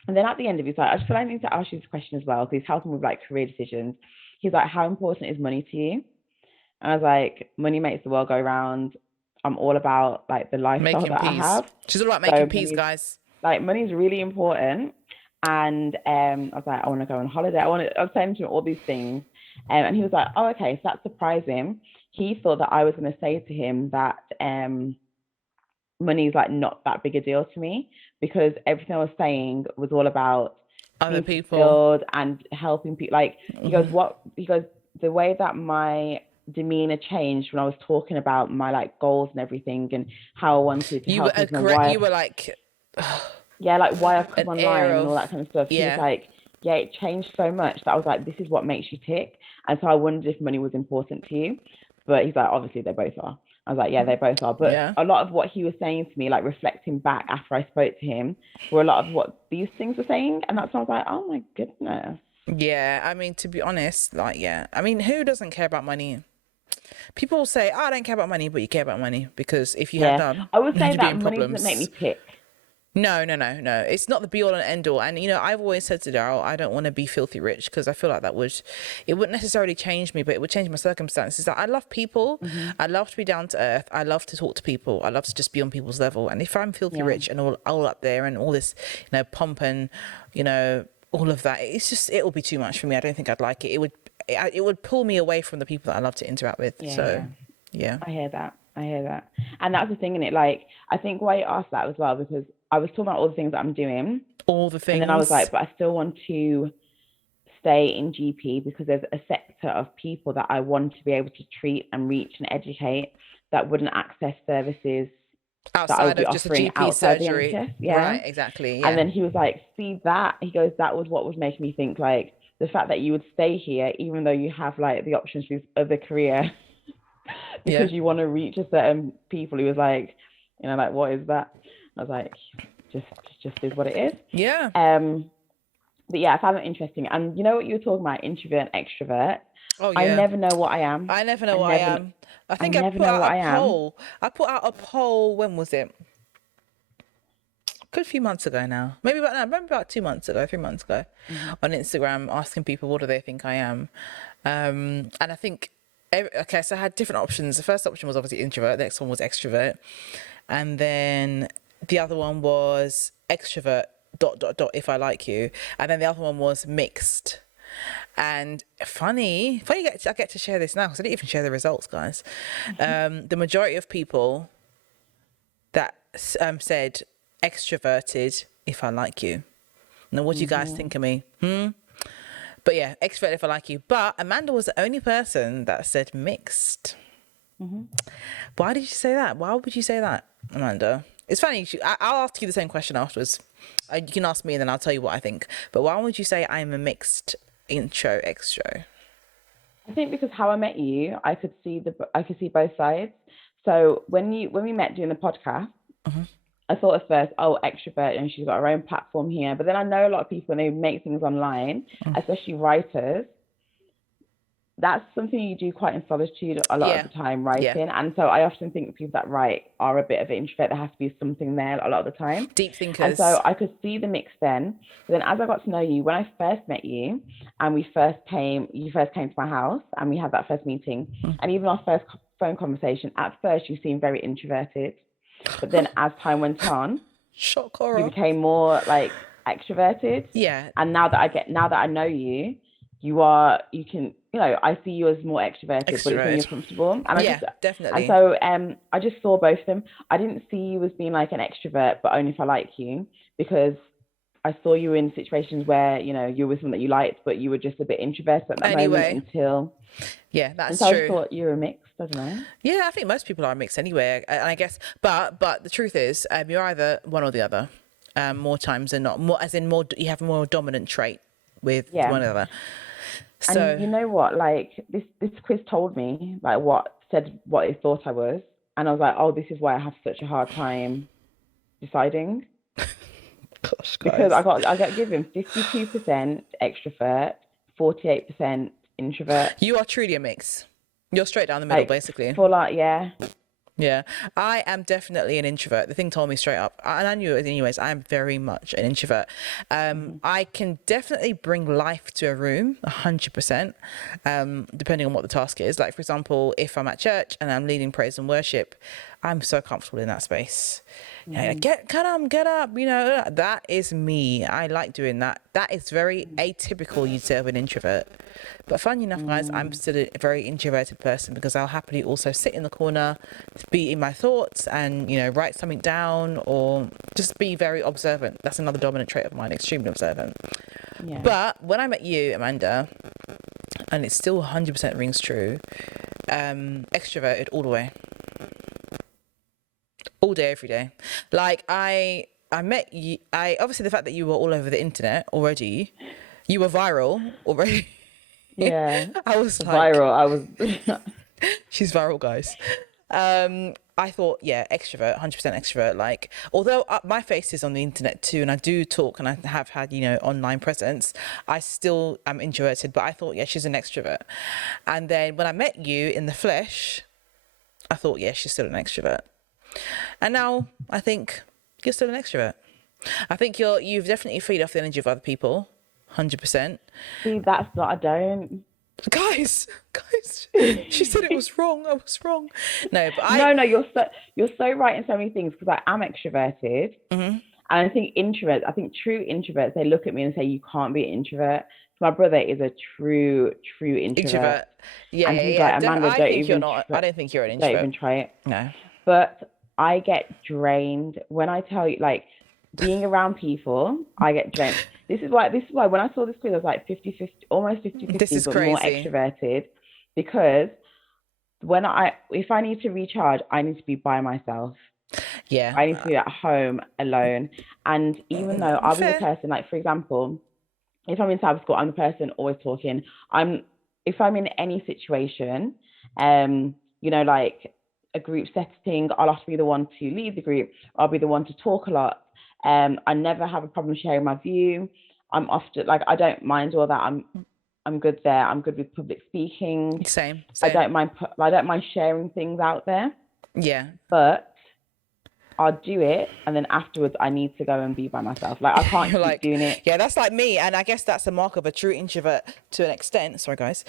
And then at the end of it, he's like, I just feel like I need to ask you this question as well, because he's helping with like career decisions. He's like, how important is money to you? And I was like, money makes the world go round. I'm all about like the lifestyle Making that I peas. have. She's all about making peas, guys. Like, money's really important. And I was like, I want to go on holiday. I was saying to him all these things. And he was like, oh, okay. So that surprised him. He thought that I was going to say to him that money is like not that big a deal to me, because everything I was saying was all about other people and helping people. Like, he goes, the way that my demeanor changed when I was talking about my like goals and everything and how I wanted to help people. You were like... yeah, like why I've come online and all that kind of stuff. Yeah. He was like, yeah, it changed so much that I was like, this is what makes you tick. And so I wondered if money was important to you. But he's like, obviously they both are. I was like, yeah, they both are. But a lot of what he was saying to me, like reflecting back after I spoke to him, were a lot of what these things were saying. And that's when I was like, oh my goodness. Yeah, I mean, to be honest, like, I mean, who doesn't care about money? People say, oh, I don't care about money, but you care about money, because if you have none, I would say that money doesn't make me tick. No. It's not the be all and end all. And, I've always said to Daryl, I don't want to be filthy rich, because I feel like it wouldn't necessarily change me, but it would change my circumstances. Like, I love people. Mm-hmm. I love to be down to earth. I love to talk to people. I love to just be on people's level. And if I'm filthy rich and all up there and all this, pomp and, all of that, it'll be too much for me. I don't think I'd like it. It would pull me away from the people that I love to interact with. Yeah. I hear that. And that's the thing in it. Like, I think why you asked that as well, because I was talking about all the things that I'm doing. All the things. And then I was like, but I still want to stay in GP, because there's a sector of people that I want to be able to treat and reach and educate that wouldn't access services outside of just a GP surgery. Right, exactly. Yeah. And then he was like, see that? He goes, that was what was making me think, like, the fact that you would stay here, even though you have like the options for other career, because you want to reach a certain people. He was like, like, what is that? I was like, just is what it is. Yeah. But yeah, I found it interesting. And you know what you were talking about, introvert, extrovert. Oh yeah. I never know what I am. I never know what I am. I think I put out a poll. I put out a poll. When was it? Good few months ago now. Maybe about 2 months ago, 3 months ago, on Instagram, asking people what do they think I am. And I think, so I had different options. The first option was obviously introvert. The next one was extrovert. And then the other one was extrovert, ... if I like you. And then the other one was mixed. And funny, I get to share this now, because I didn't even share the results, guys. The majority of people that said extroverted, if I like you. Now, what do you guys think of me? But yeah, extroverted if I like you. But Amanda was the only person that said mixed. Why did you say that? Why would you say that, Amanda? It's funny. I'll ask you the same question afterwards. You can ask me and then I'll tell you what I think. But why would you say I'm a mixed intro extro? I think because how I met you, I could see both sides. So when we met doing the podcast, I thought at first, oh, extrovert, and she's got her own platform here. But then I know a lot of people, when they make things online, especially writers, that's something you do quite in solitude a lot of the time, writing. And so I often think people that write are a bit of an introvert. There has to be something there a lot of the time. Deep thinkers. And so I could see the mix then. But then as I got to know you, when I first met you and you first came to my house and we had that first meeting, and even our first phone conversation, at first you seemed very introverted, but then as time went on, shock horror, you became more like extroverted. Yeah. And now that I know you, you can, I see you as more extroverted, but it's when you're comfortable. And definitely. And so I just saw both of them. I didn't see you as being like an extrovert, but only if I like you, because I saw you in situations where, you were someone that you liked, but you were just a bit introverted at that moment until. Yeah, that's true. I thought you were mixed, I don't know. Yeah, I think most people are mixed anyway. And I guess, but the truth is, you're either one or the other. More times than not. More, as in more, you have a more dominant trait with one or the other. So, and you know what? Like this quiz told me like what it thought I was, and I was like, oh, this is why I have such a hard time deciding. Gosh, guys. Because I got given 52% extrovert, 48% introvert. You are truly a mix. You're straight down the middle, basically. For like, yeah. Yeah, I am definitely an introvert. The thing told me straight up, and I knew it anyways, I am very much an introvert. I can definitely bring life to a room, 100%, depending on what the task is. Like, for example, if I'm at church and I'm leading praise and worship, I'm so comfortable in that space. Get up, that is me. I like doing that. That is very atypical, you'd say, of an introvert. But funny enough, guys, I'm still a very introverted person, because I'll happily also sit in the corner, be in my thoughts and, write something down, or just be very observant. That's another dominant trait of mine, extremely observant. Yeah. But when I met you, Amanda, and it still 100% rings true, extroverted all the way. All day, every day. Like, I met you, obviously the fact that you were all over the internet already, you were viral already. Yeah. I was like, viral. She's viral, guys. I thought, yeah, extrovert, 100% extrovert. Like, although my face is on the internet too, and I do talk, and I have had, online presence, I still am introverted. But I thought, yeah, she's an extrovert. And then when I met you in the flesh, I thought, yeah, she's still an extrovert. And now I think you're still an extrovert. I think you've definitely feed off the energy of other people, 100%. See, that's what I don't. Guys, she said it was wrong. I was wrong. No, but No, you're so right in so many things, because I am extroverted, and I think true introverts, they look at me and say, you can't be an introvert. My brother is a true introvert. Yeah, and he's like, Amanda, I think you're not. I don't think you're an introvert. Don't even try it. No. But I get drained when I tell you, like, being around people, I get drained. This is why when I saw this quiz, I was like 50-50, almost 50-50, this is but crazy. More extroverted, because if I need to recharge, I need to be by myself. Yeah. I need to be at home alone. And even though I'll be the person, like, for example, if I'm in Sabbath school, I'm the person always talking. If I'm in any situation, like a group setting, I'll have to be the one to lead the group. I'll be the one to talk a lot. I never have a problem sharing my view. I'm often, like, I don't mind all that. I'm good there. I'm good with public speaking. Same. I don't mind sharing things out there. Yeah. But I'll do it, and then afterwards I need to go and be by myself. Like, I can't keep doing it. Yeah, that's like me, and I guess that's a mark of a true introvert to an extent. Sorry, guys.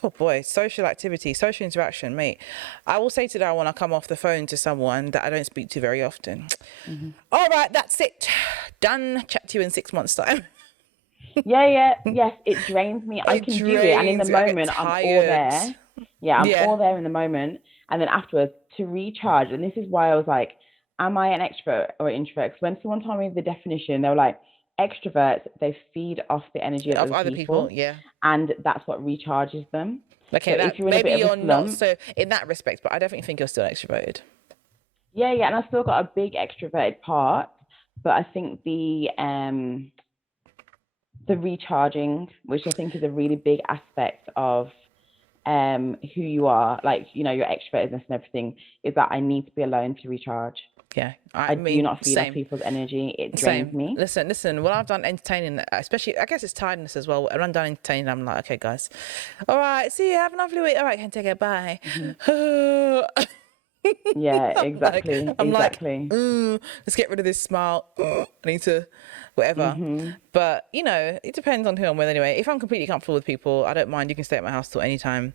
Oh boy, social activity, social interaction, mate. I will say to that when I come off the phone to someone that I don't speak to very often. All right, that's it. Done. Chat to you in 6 months' time. Yes, it drains me. I can do it, and in the moment I'm all there. Yeah, I'm all there in the moment, and then afterwards to recharge. And this is why I was like, am I an extrovert or introvert? Because when someone told me the definition, they were like, extroverts, they feed off the energy of other people, and that's what recharges them. Okay, so if you're maybe you're not so in that respect, but I definitely think you're still extroverted. Yeah, and I've still got a big extroverted part, but I think the recharging, which I think is a really big aspect of who you are, like, your extrovertedness and everything, is that I need to be alone to recharge. Yeah, I do not feed off people's energy. It drains me. Listen. When I've done entertaining, especially, I guess it's tiredness as well. When I'm done entertaining, I'm like, okay, guys, all right, see you, have a lovely week. All right, can take it, bye. Yeah, exactly. I'm like, Exactly. let's get rid of this smile. I need to, whatever. But you know, it depends on who I'm with anyway. If I'm completely comfortable with people, I don't mind. You can stay at my house till any time.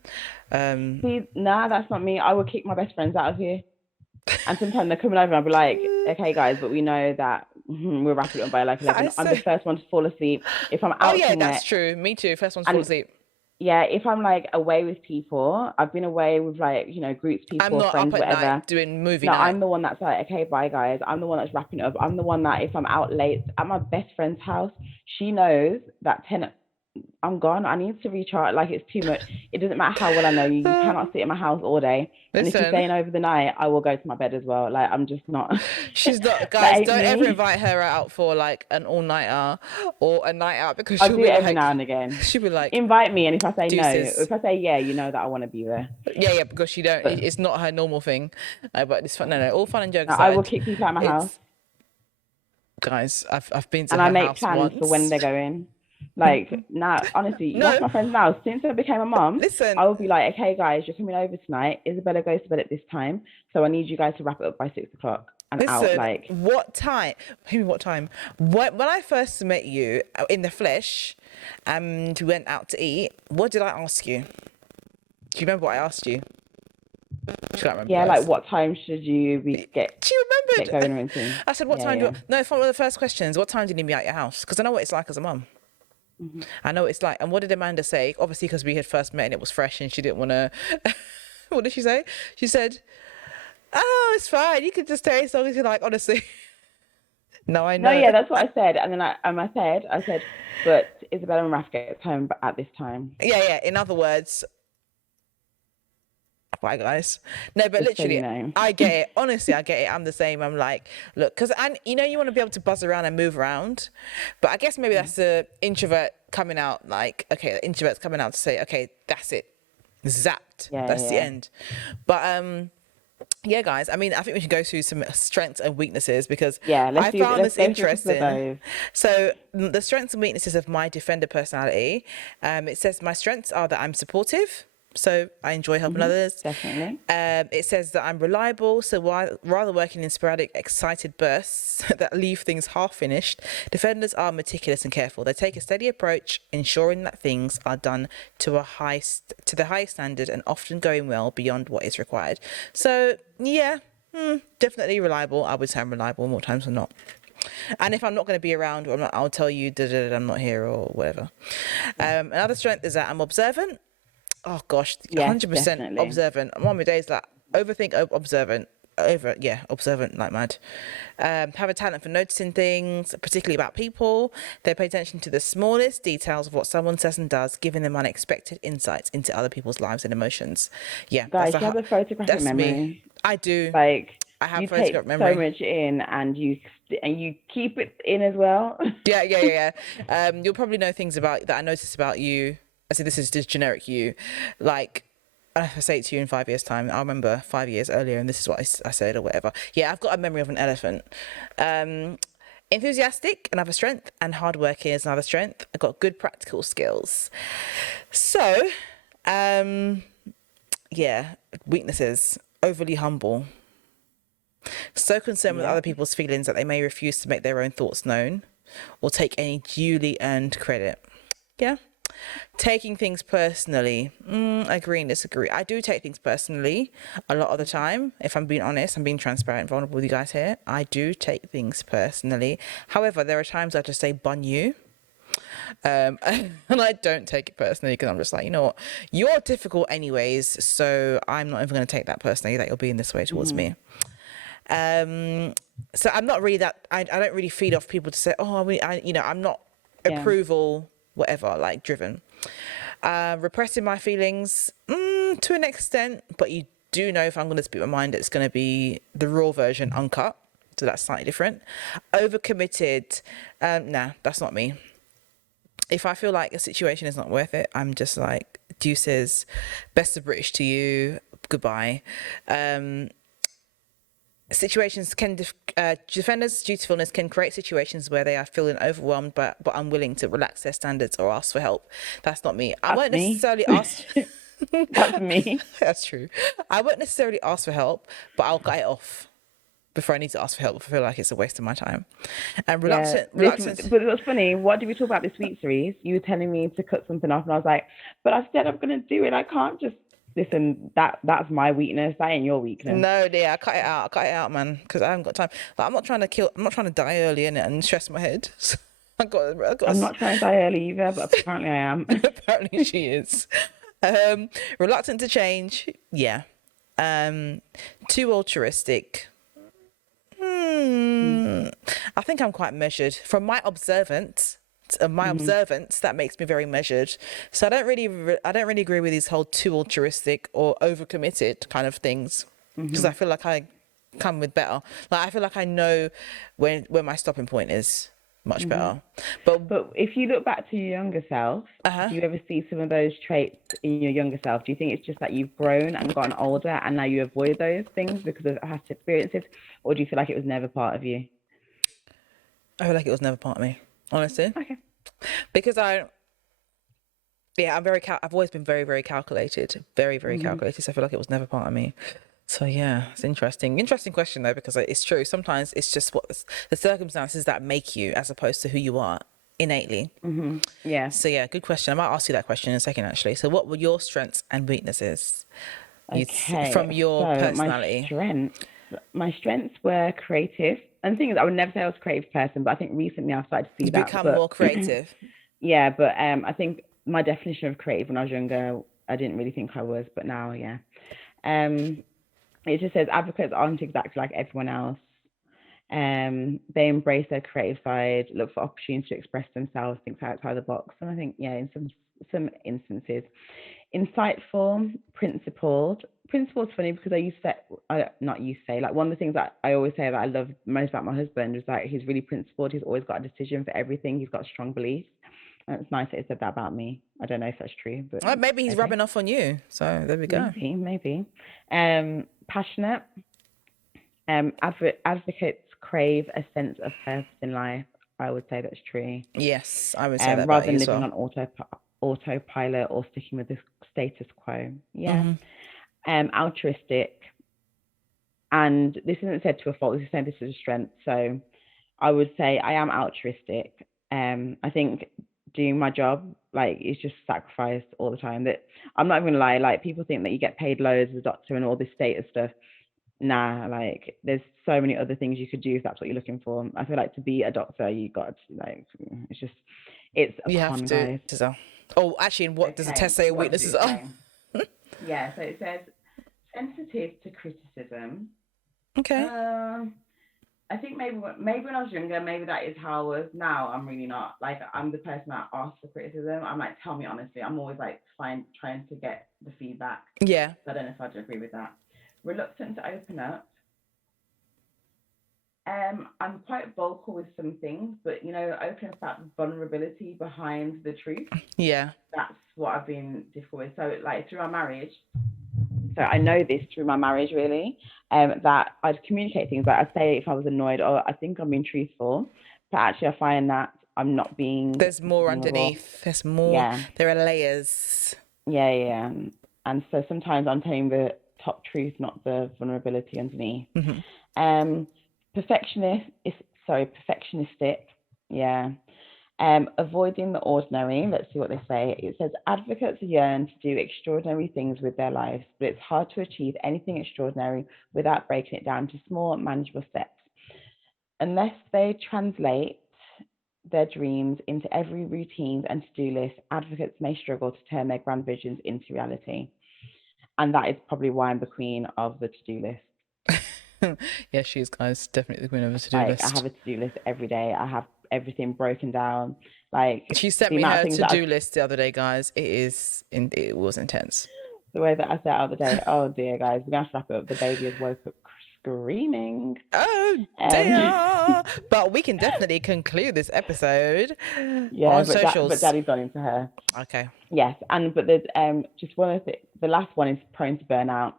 See, nah, that's not me. I will kick my best friends out of here. And sometimes they're coming over and I'll be like, okay, guys, but we know that we're wrapping it up by like 11. I'm the first one to fall asleep. If I'm Oh out yeah, somewhere, that's true. Me too. First one to fall asleep. yeah, if I'm like away with people, I've been away with like, you know, groups, I'm people, not friends, up at whatever. night doing movie No, night. I'm the one that's like, okay, bye guys. I'm the one that's wrapping it up. I'm the one that if I'm out late at my best friend's house, she knows that 10, I'm gone. I need to recharge. Like, it's too much. It doesn't matter how well I know you. You cannot sit in my house all day. And if you're Listen, staying over the night, I will go to my bed as well. Like, I'm just not. she's not, That guys, ain't don't me. ever invite her out for like an all-nighter or a night out, because I'll she'll do be it every like, now and again. she'll be like, Invite me, and if I say no, deuces. if I say yeah, you know that I want to be there. Yeah, because she don't, it's not her normal thing. But it's fun. No, all fun and jokes No, aside. I will kick people out of my house. Guys, I've been to And her I make house plans once. for when they're going. Like, now, honestly, No. that's my friends now. Since I became a mom, Listen, I will be like, okay, guys, you're coming over tonight. Isabella goes to bed at this time. So I need you guys to wrap it up by 6 o'clock. And out, listen, like, what time? Maybe what time? When I first met you in the flesh and we went out to eat, what did I ask you? Do you remember what I asked you? She can't remember. yeah, guys. like, what time should you get She remembered. going or anything? I said, what Yeah, time do yeah. you... No, it's one of the first questions. What time do you need me at your house? Because I know what it's like as a mum. I know what it's like. And what did Amanda say? Obviously, because we had first met and it was fresh and she didn't want to... What did she say? She said, oh, it's fine. You can just stay as long as you like, honestly. No, I know. No, yeah, that's what I said. And then I said, but Isabella and Raf gets home at this time. Yeah. In other words, bye, guys. No, but Just so literally, you know. I get it. Honestly, I get it. I'm the same. I'm like, look, because you know, you want to be able to buzz around and move around, but I guess maybe that's the introvert coming out. Like, okay, the introvert's coming out to say, okay, that's it, zapped. Yeah, That's the yeah. end. But yeah, guys. I mean, I think we should go through some strengths and weaknesses because let's found this go through a couple of interesting. those. So the strengths and weaknesses of my defender personality. It says my strengths are that I'm supportive. So I enjoy helping others. Definitely. It says that I'm reliable. So while rather working in sporadic, excited bursts that leave things half finished, defenders are meticulous and careful. They take a steady approach, ensuring that things are done to the highest standard and often going well beyond what is required. So yeah, definitely reliable. I would say I'm reliable more times than not. And if I'm not going to be around, or I'll tell you I'm not here or whatever. Another strength is that I'm observant. Oh gosh, 100% definitely. observant. I'm on my days like overthink, observant, observant like mad. Have a talent for noticing things, particularly about people. They pay attention to the smallest details of what someone says and does, giving them unexpected insights into other people's lives and emotions. Yeah, Guys, you have a photographic memory. Me. I do. Like, I have you photographic take memory. so much in, and you keep it in as well. Yeah. You'll probably know things about that I noticed about you. I say this is just generic you. Like, if I say it to you in 5 years' time, I'll remember 5 years earlier, and this is what I said or whatever. Yeah, I've got a memory of an elephant. Enthusiastic, another strength, and hardworking is another strength. I've got good practical skills. So, yeah, weaknesses. Overly humble. So concerned with other people's feelings that they may refuse to make their own thoughts known or take any duly earned credit. Yeah. Taking things personally. Agree and disagree. I do take things personally a lot of the time. If I'm being honest, I'm being transparent and vulnerable with you guys here. I do take things personally. However, there are times I just say, bun you. And I don't take it personally because I'm just like, you know what? You're difficult anyways, so I'm not even going to take that personally that you're being this way towards me. So I'm not really that, I don't really feed off people to say, I'm not approval, whatever, like driven. Repressing my feelings to an extent, but you do know if I'm going to speak my mind, it's going to be the raw version, uncut. So that's slightly different. Overcommitted. Nah, that's not me. If I feel like a situation is not worth it, I'm just like, deuces, best of British to you, goodbye. Situations can defenders' dutifulness can create situations where they are feeling overwhelmed but unwilling to relax their standards or ask for help. That's not me. I won't necessarily ask. That's me. That's true. I won't necessarily ask for help, but I'll cut it off before I need to ask for help. If I feel like it's a waste of my time. And Yeah. reluctant. But what's funny, what did we talk about this week, Cerise? You were telling me to cut something off, and I was like, but I said I'm gonna do it. I can't just listen. That's my weakness. That ain't your weakness. No, dear, I cut it out. I cut it out, man, because I haven't got time. Like, I'm not trying to die early in it and stress my head. So I'm not trying to die early either, but apparently I am. Apparently she is. Reluctant to change. Yeah. Too altruistic. I think I'm quite measured. From my observance, that makes me very measured. So I don't really agree with these whole too altruistic or overcommitted kind of things, because I feel like I come with better. Like, I feel like I know where my stopping point is much better. But if you look back to your younger self, do you ever see some of those traits in your younger self? Do you think it's just that you've grown and gotten older and now you avoid those things because of past experiences, or do you feel like it was never part of you? I feel like it was never part of me, honestly. Okay. Because I'm I've always been very, very calculated, very, very calculated. So I feel like it was never part of me. So yeah, it's interesting question though, because it's true. Sometimes it's just what the circumstances that make you, as opposed to who you are innately. Yeah. So yeah, good question. I might ask you that question in a second, actually. So what were your strengths and weaknesses from your personality? My strengths were creative. And the thing is, I would never say I was a creative person, but I think recently I've started to see that. Become more creative. Yeah, but I think my definition of creative when I was younger, I didn't really think I was, but now, yeah. It just says advocates aren't exactly like everyone else. They embrace their creative side, look for opportunities to express themselves, think outside the box. And I think, yeah, in some instances, insightful, principled. Principled's funny because like one of the things that I always say that I love most about my husband is that he's really principled. He's always got a decision for everything. He's got strong beliefs. And it's nice that he said that about me. I don't know if that's true, but well, maybe he's rubbing off on you. So there we go. Maybe. Passionate. Advocates crave a sense of purpose in life. I would say that's true. Yes, I would say that rather than living on autopilot or sticking with the status quo. Yeah. Altruistic. And this isn't said to a fault. This is saying this is a strength. So I would say I am altruistic. I think doing my job, like, it's just sacrifice all the time. That I'm not even gonna lie, like, people think that you get paid loads as a doctor and all this status stuff. Nah, like, there's so many other things you could do if that's what you're looking for. I feel like to be a doctor, you got to, like, it's a con, guys. Oh, actually, and what does the test say weaknesses are? Yeah, so it says sensitive to criticism. Okay. I think maybe when I was younger, maybe that is how I was. Now I'm really not. Like, I'm the person that asks for criticism. I'm like, tell me honestly. I'm always like trying to get the feedback. Yeah. So I don't know if I'd agree with that. Reluctant to open up. I'm quite vocal with some things, but opening up that vulnerability behind the truth. Yeah. That's what I've been difficult with. So, like, through our marriage. So I know this through my marriage, really, that I'd communicate things. Like, I'd say if I was annoyed, or I think I'm being truthful, but actually I find that I'm not being. There's more underneath. There's more. Yeah. There are layers. Yeah. And so sometimes I'm telling the top truth, not the vulnerability underneath. Perfectionistic. Yeah. Avoiding the ordinary. Let's see what they say. It says advocates yearn to do extraordinary things with their lives, but it's hard to achieve anything extraordinary without breaking it down to small, manageable steps. Unless they translate their dreams into every routine and to-do list, advocates may struggle to turn their grand visions into reality. And that is probably why I'm the queen of the to-do list. Yeah, she is, guys. Definitely the queen of the to-do list. I have a to-do list every day. I have everything broken down. Like, she sent me her to-do list the other day, guys. It was intense. The way that I said the other day, oh dear, guys, we're gonna have to wrap it up. The baby has woke up screaming. Oh dear. But we can definitely conclude this episode on socials. But Daddy's gone into her. Okay. Yes, but there's just one of the last one is prone to burnout.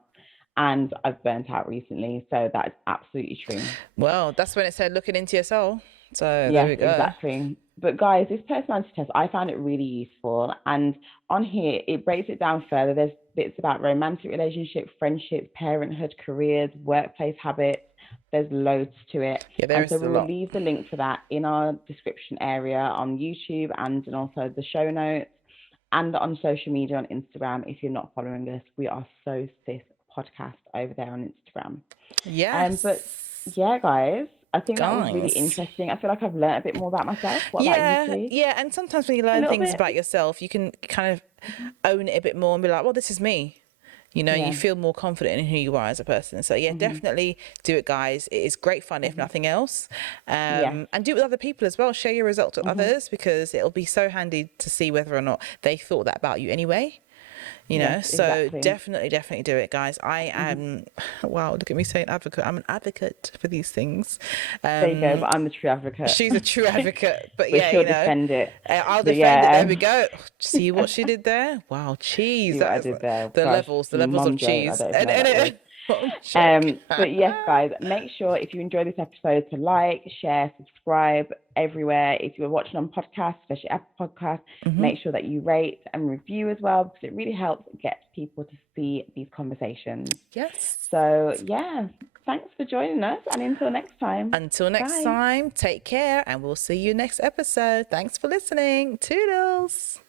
And I've burnt out recently, so that is absolutely true. Well, that's when it said looking into your soul. So there we go. Exactly. But guys, this personality test, I found it really useful. And on here, it breaks it down further. There's bits about romantic relationships, friendships, parenthood, careers, workplace habits. There's loads to it. Yeah, there And so is a we will lot. leave the link for that in our description area on YouTube and also the show notes and on social media on Instagram. If you're not following us, we are So Sis Podcast over there on Instagram. But Yes. yeah, guys, I think that was really Guys. interesting. I feel like I've learned a bit more about myself. What about you, Yeah, Cerise? yeah. And sometimes when you A learn little things bit. about yourself, you can kind of own it a bit more and be like, well, this is me. You know, you Yeah. feel more confident in who you are as a person. So yeah, definitely do it, guys. It is great fun, if nothing else. Yes. And do it with other people as well. Share your results with others, because it'll be so handy to see whether or not they thought that about you anyway. You know, Yes, so exactly. definitely do it, guys. I am, wow, look at me saying advocate. I'm an advocate for these things. There you go, but I'm the true advocate. She's a true advocate, but But yeah, she'll you know, defend it. I'll But defend it. yeah, There we go. See what she did there? Wow, cheese. see what I That is did there. the Gosh, levels mom of joke. I cheese. don't even know what that was. Mom joke. But yes, guys, make sure if you enjoy this episode to like, share, subscribe everywhere. If you're watching on podcasts, especially Apple Podcasts, make sure that you rate and review as well, because it really helps get people to see these conversations. Yes. So yeah, thanks for joining us, and until next time. Until next Bye. time, take care, and we'll see you next episode. Thanks for listening. Toodles.